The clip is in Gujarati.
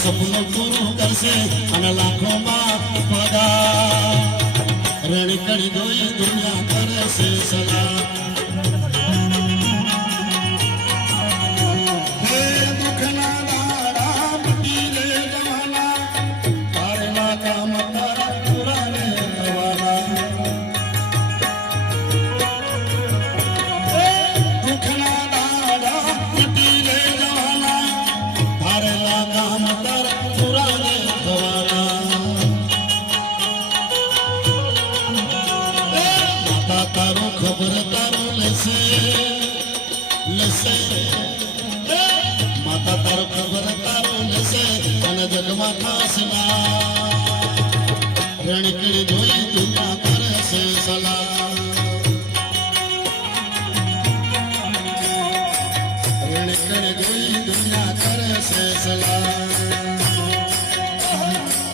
સપનું પૂરું કરશે અને લાખોમાં પગાર રેણી કરી જોઈ દુનિયા કરે છે સલાહ માતા તારો ખબર તારો લેશે અને જગમાં ખાસ